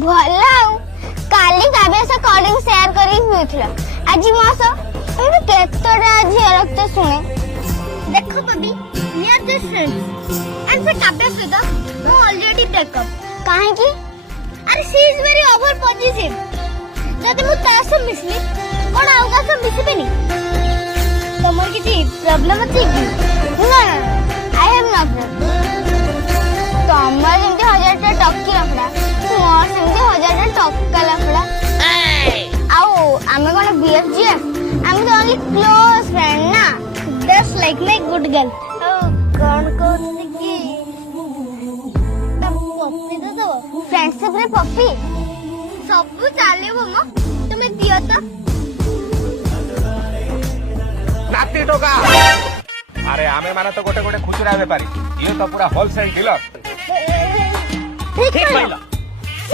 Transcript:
भला काली काव्य से कॉलिंग शेयर करी हुईथिला आज मास एबे केतडा झियो रक्त सुने देखो बबी नियर दिस फ्रेंड्स एंड से काव्य से नो ऑलरेडी ब्रेकअप काहे की अरे she is very over positive जदि मु तास मिसली कोन आउगा से मिसबेनी तमर किछि प्रॉब्लम अछि कि ना आई हैव नो प्रॉब्लम तमर जेंति 1000 टा टक्की रखड़ा मोर सेंति 1000 टा टक्का लखड़ा आओ आमे कोन बीएफजी आमे तो ओनली क्लोज फ्रेंड ना just like my good girl कोन कोन की पप्पी दो फ्रेंडशिप रे पप्पी सब चालेबो म तुमे दियो तो नाती टोका अरे आमे माने तो गोटे गोटे खुचरा बेपारी ये तो पूरा होलसेल डीलर ठीक है